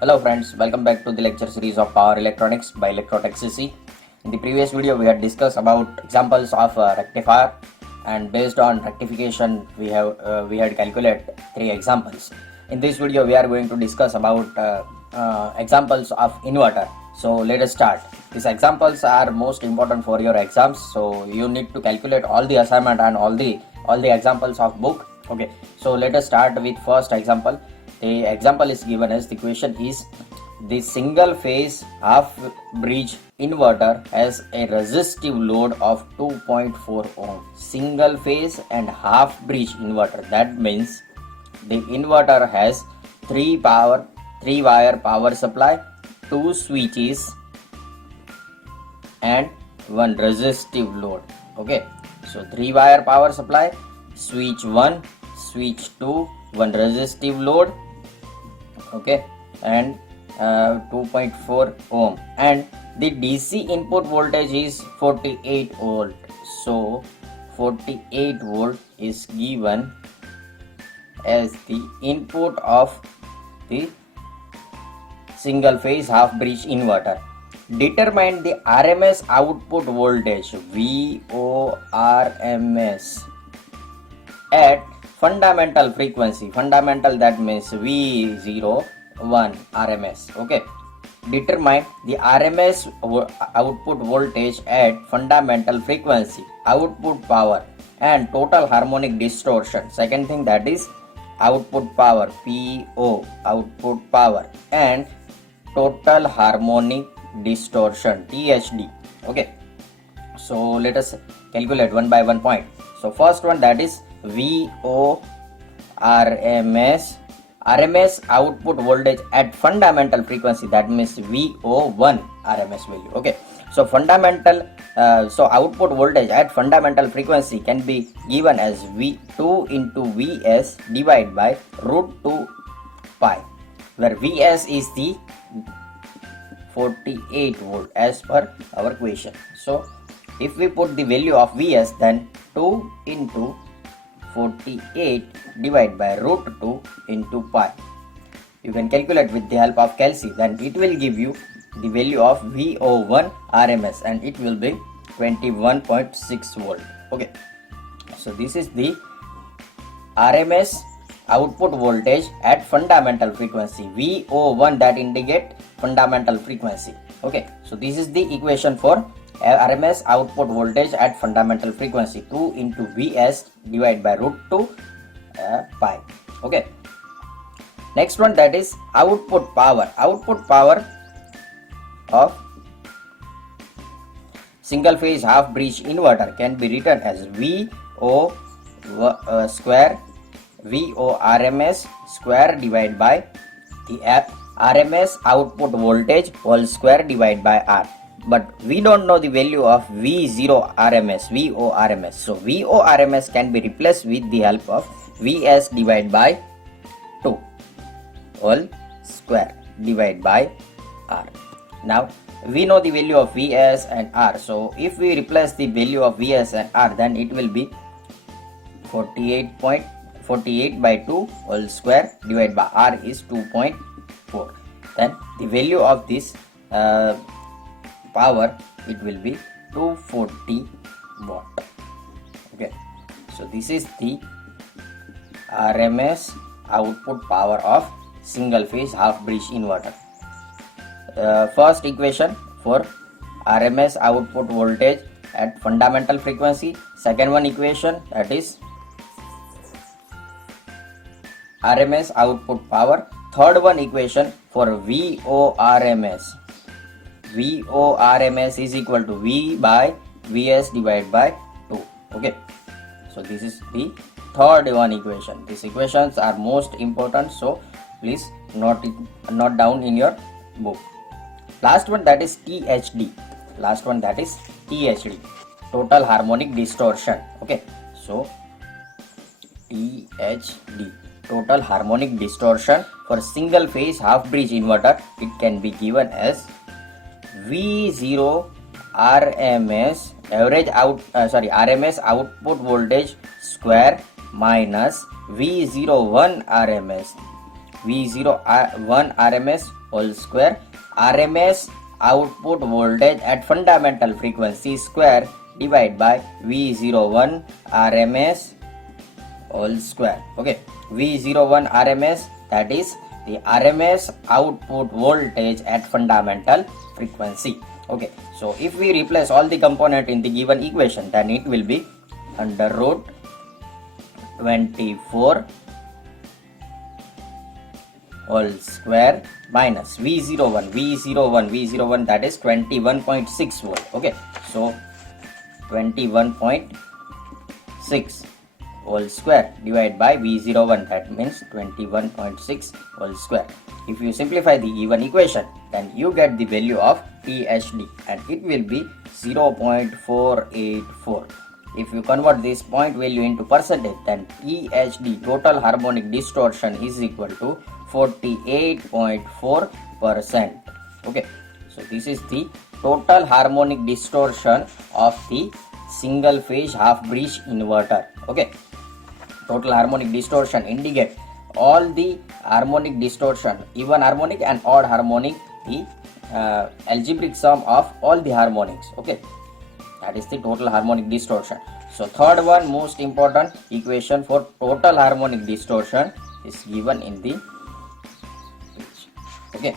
Hello friends, welcome back to the lecture series of Power Electronics by Electrotech CC. In the previous video we had discussed about examples of rectifier, and based on rectification we had calculated 3 examples. In this video we are going to discuss about examples of inverter. So let us start. These examples are most important for your exams, so you need to calculate all the assignment and all the examples of book. Okay, so let us start with first example. The example is given as the question is: the single phase half bridge inverter has a resistive load of 2.4 ohm. Single phase and half bridge inverter, that means the inverter has 3 wire power supply, 2 switches and 1 resistive load. Okay, so 3 wire power supply, switch 1, switch 2, 1 resistive load. Okay, and 2.4 ohm, and the DC input voltage is 48 volt. So 48 volt is given as the input of the single phase half bridge inverter. Determine the RMS output voltage VORMS at fundamental frequency. Fundamental, that means V01 RMS. Okay, determine the RMS output voltage at fundamental frequency, output power and total harmonic distortion. Second thing, that is output power, PO, output power and total harmonic distortion, THD. Okay, so let us calculate one by one point. So first one, that is RMS output voltage at fundamental frequency, that means VO1 RMS value. Okay, so fundamental output voltage at fundamental frequency can be given as V2 into Vs divided by root 2 pi, where Vs is the 48 volt as per our question. So if we put the value of Vs, then 2 into 48 divided by root 2 into pi. You can calculate with the help of calci, then it will give you the value of VO1 RMS and it will be 21.6 volt. Okay, so this is the RMS output voltage at fundamental frequency, VO1, that indicate fundamental frequency. Okay, so this is the equation for RMS output voltage at fundamental frequency, 2 into Vs divided by root 2 pi. Okay, next one, that is output power. Output power of single phase half bridge inverter can be written as VO square VORMS square divided by the RMS output voltage whole square divided by R. But we don't know the value of VORMS. So VORMS can be replaced with the help of Vs divided by 2 whole square divided by R. Now we know the value of Vs and R. So if we replace the value of Vs and R, then it will be 48 by 2 whole square divided by R is 2.4. Then the value of this power, it will be 240 watt. Okay, so this is the RMS output power of single phase half bridge inverter. First equation for RMS output voltage at fundamental frequency. Second one equation, that is RMS output power. Third one equation for VORMS. VORMS is equal to V by Vs divided by 2. Okay, so this is the third one equation. These equations are most important, so please note down in your book. Last one, that is THD. Total harmonic distortion. Okay, so THD, total harmonic distortion for single phase half bridge inverter, it can be given as V0 RMS RMS output voltage square minus V01 RMS V01 RMS whole square, RMS output voltage at fundamental frequency square divided by V01 RMS whole square. Okay, V01 RMS, that is the RMS output voltage at fundamental frequency. Okay, so if we replace all the component in the given equation, then it will be under root 24 whole square minus V01 that is 21.6 volt. Okay, so 21.6 whole square divided by V01, that means 21.6 whole square. If you simplify the given equation, then you get the value of THD and it will be 0.484. If you convert this point value into percentage, then THD, total harmonic distortion, is equal to 48.4%. Okay, so this is the total harmonic distortion of the single phase half bridge inverter. Okay, total harmonic distortion indicate all the harmonic distortion, even harmonic and odd harmonic, the algebraic sum of all the harmonics. Okay, that is the total harmonic distortion. So third one most important equation for total harmonic distortion is given in the page. Okay,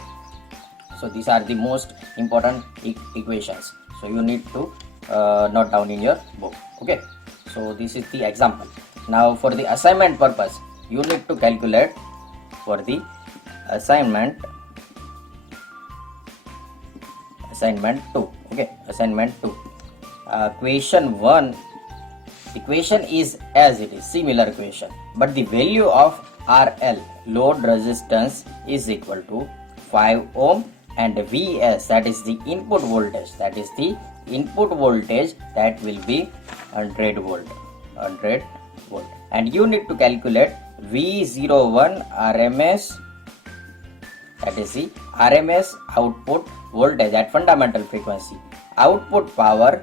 so these are the most important equations, so you need to note down in your book. Okay, so this is the example. Now for the assignment purpose, you need to calculate for the assignment 2. Okay, assignment 2, question 1, the question is as it is, similar question, but the value of RL, load resistance, is equal to 5 ohm, and Vs, that is the input voltage, that will be 100 volt, and you need to calculate V01 RMS, that is the RMS output voltage at fundamental frequency, output power,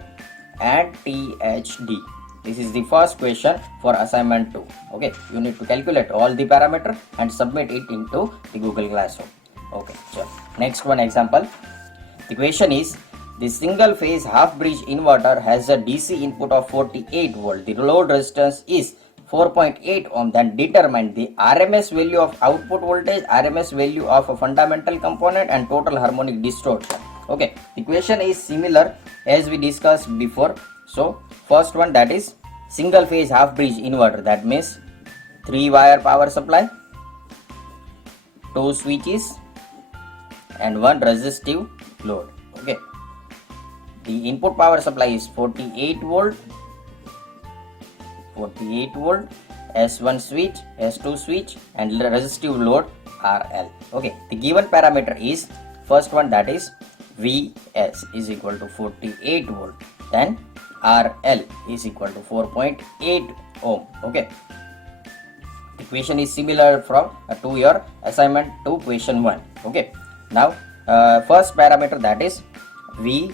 and THD. This is the first question for assignment 2. Okay, you need to calculate all the parameter and submit it into the Google Classroom. Okay, so next one example. The question is, the single phase half bridge inverter has a DC input of 48 volt. The load resistance is 4.8 ohm. Then determine the RMS value of output voltage, RMS value of a fundamental component, and total harmonic distortion. Okay, the question is similar as we discussed before. So first one, that is single phase half bridge inverter, that means 3 wire power supply, 2 switches, and 1 resistive load. Okay, the input power supply is 48 volt, S1 switch, S2 switch, and resistive load RL. Okay, the given parameter is first one, that is Vs is equal to 48 volt, then RL is equal to 4.8 ohm. Okay, the question is similar from to your assignment 2 question 1. Okay, now first parameter, that is VORMS,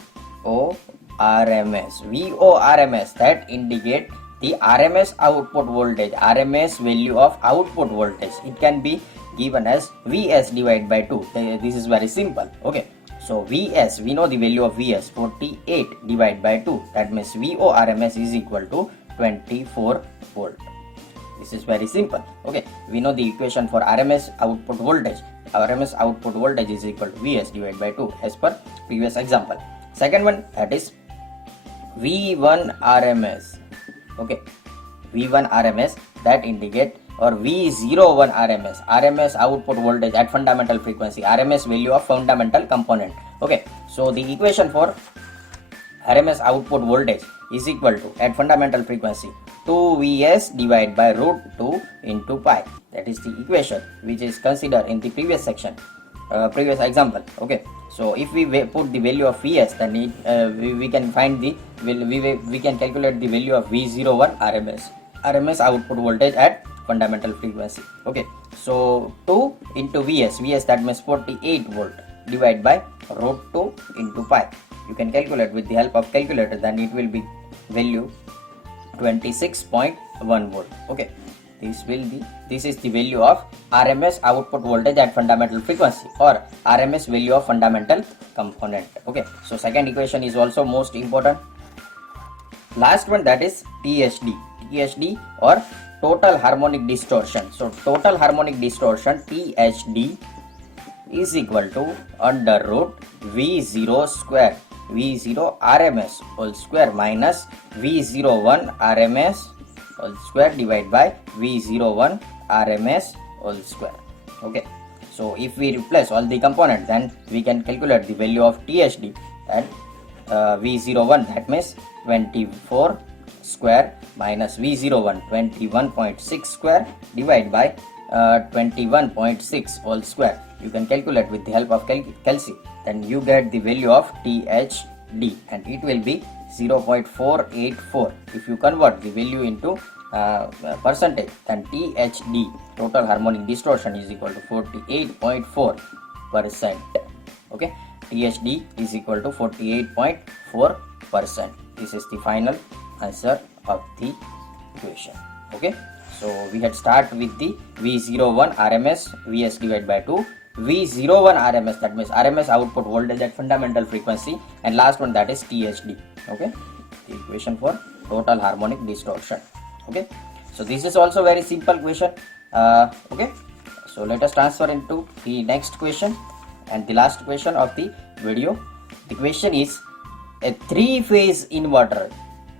that indicate the RMS output voltage, RMS value of output voltage. It can be given as Vs divided by 2. This is very simple. Okay, so Vs, we know the value of Vs, 48 divided by 2, that means VORMS is equal to 24 volt. This is very simple. Okay, we know the equation for RMS output voltage. RMS output voltage is equal to Vs divided by 2 as per previous example. Second one, that is V1 RMS. Okay, V1 RMS, that indicate, or V01 RMS, RMS output voltage at fundamental frequency, RMS value of fundamental component. Okay, so the equation for RMS output voltage is equal to, at fundamental frequency, 2Vs divided by root 2 into pi. That is the equation which is considered in the previous section, previous example. Okay, so if we put the value of Vs, then we can find the we can calculate the value of V01 RMS output voltage at fundamental frequency. Okay, so 2 into Vs, that means 48 volt, divided by root 2 into pi. You can calculate with the help of calculator, then it will be value 26.1 volt. Okay, this is the value of RMS output voltage at fundamental frequency or RMS value of fundamental component. Okay, so second equation is also most important. Last one, that is THD or total harmonic distortion. So total harmonic distortion, THD, is equal to under root V0 square, V0 RMS whole square minus V01 RMS whole square divided by V01 RMS whole square. Okay, so if we replace all the components, then we can calculate the value of THD at V01, that means 24 square minus V01 21.6 square divided by 21.6 whole square. You can calculate with the help of Kelsey, then you get the value of THD and it will be 0.484. If you convert the value into percentage, then THD, total harmonic distortion, is equal to 48.4%. Okay, THD is equal to 48.4%. This is the final answer of the equation. Okay, so we had start with the V01 RMS Vs divided by 2, V01 RMS, that means RMS output voltage at fundamental frequency, and last one, that is THD. Okay, the equation for total harmonic distortion. Okay, so this is also very simple question. Okay, so let us transfer into the next question and the last question of the video. The question is, a three-phase inverter,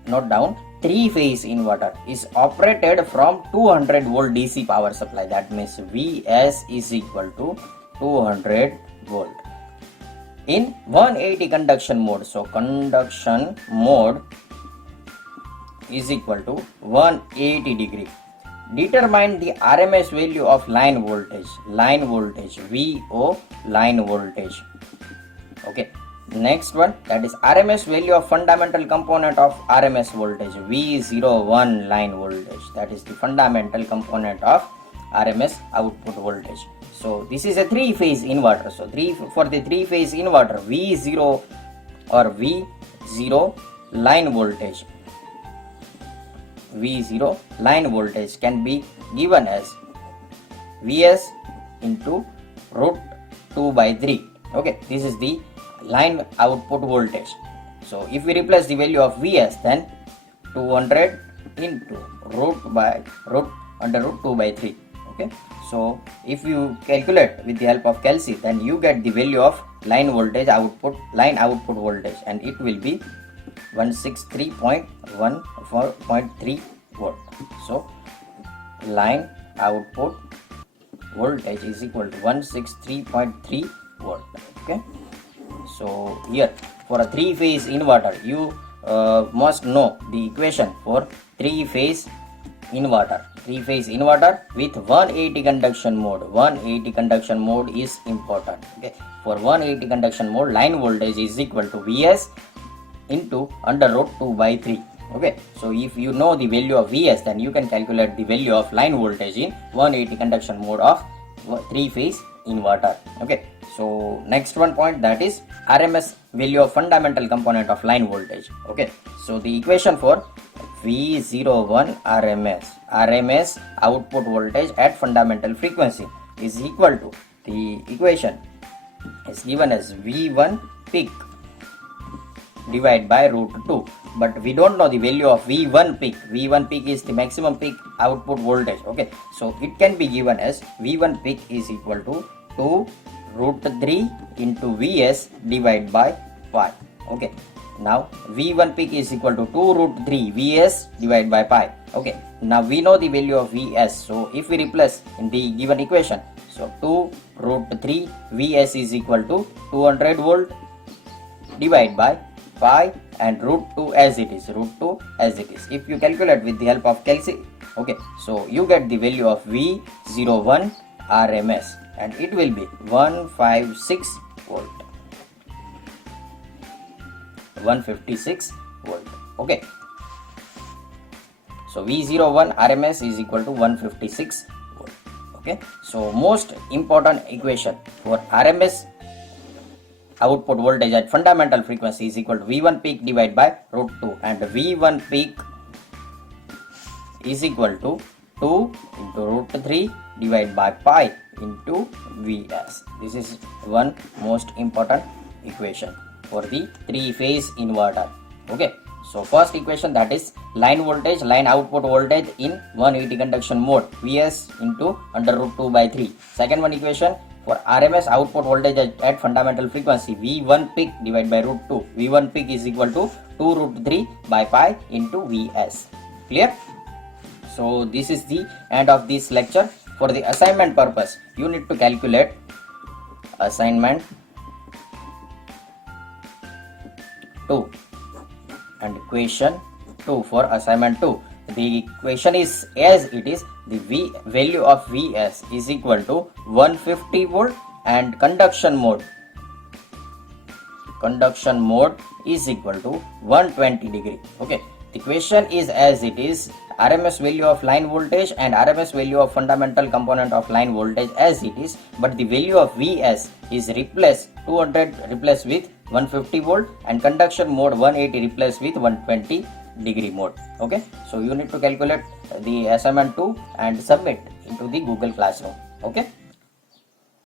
note down, three-phase inverter is operated from 200 volt DC power supply, that means Vs is equal to 200 volt in 180 conduction mode. So conduction mode is equal to 180 degree. Determine the RMS value of line voltage, VO, line voltage. Okay, next one, that is RMS value of fundamental component of RMS voltage, V01 line voltage, that is the fundamental component of RMS output voltage. So this is a three-phase inverter. So for the three-phase inverter, V0 or V0 line voltage, V0 line voltage can be given as Vs into root 2 by 3. Okay, this is the line output voltage. So if we replace the value of Vs, then 200 into root under root 2 by 3. Okay, so if you calculate with the help of Kelsey, then you get the value of line output voltage, and it will be 163.14.3 volt. So line output voltage is equal to 163.3 volt. Okay, so here for a three-phase inverter, you must know the equation for three-phase inverter. Three-phase inverter with 180 conduction mode. 180 conduction mode is important. Okay, for 180 conduction mode, line voltage is equal to Vs into under root 2 by 3. Okay, so if you know the value of Vs, then you can calculate the value of line voltage in 180 conduction mode of three-phase inverter. Okay, so next one point, that is RMS value of fundamental component of line voltage. Okay, so the equation for V01 RMS output voltage at fundamental frequency is equal to, the equation is given as V1 peak divided by root 2, but we don't know the value of V1 peak. V1 peak is the maximum peak output voltage. Okay, so it can be given as V1 peak is equal to 2 root 3 into Vs divided by pi. Okay, now V1 peak is equal to 2 root 3 Vs divided by pi. Okay, now we know the value of Vs, so if we replace in the given equation, so 2 root 3 Vs is equal to 200 volt divided by pi and root 2 as it is, if you calculate with the help of Kelsey. Okay, so you get the value of V01 RMS and it will be 156 volt. 156 volt. Okay, so V01 RMS is equal to 156 volt. Okay, so most important equation for RMS output voltage at fundamental frequency is equal to V1 peak divided by root 2, and V1 peak is equal to 2 into root 3 divided by pi into Vs. This is one most important equation for the three-phase inverter. Okay, so first equation, that is line voltage, line output voltage in 180 conduction mode, Vs into under root 2 by 3. Second one equation for RMS output voltage at fundamental frequency, V1 peak divided by root 2. V1 peak is equal to 2 root 3 by pi into Vs. Clear? So this is the end of this lecture. For the assignment purpose, you need to calculate assignment 2 and question 2 for assignment 2. The equation is as it is. The value of Vs is equal to 150 volt and conduction mode is equal to 120 degree. Okay, the question is as it is. RMS value of line voltage and RMS value of fundamental component of line voltage as it is, but the value of Vs is replaced 200 replaced with 150 volt and conduction mode 180 replaced with 120 degree mode. Okay, so you need to calculate the assignment 2 and submit into the Google Classroom. Okay.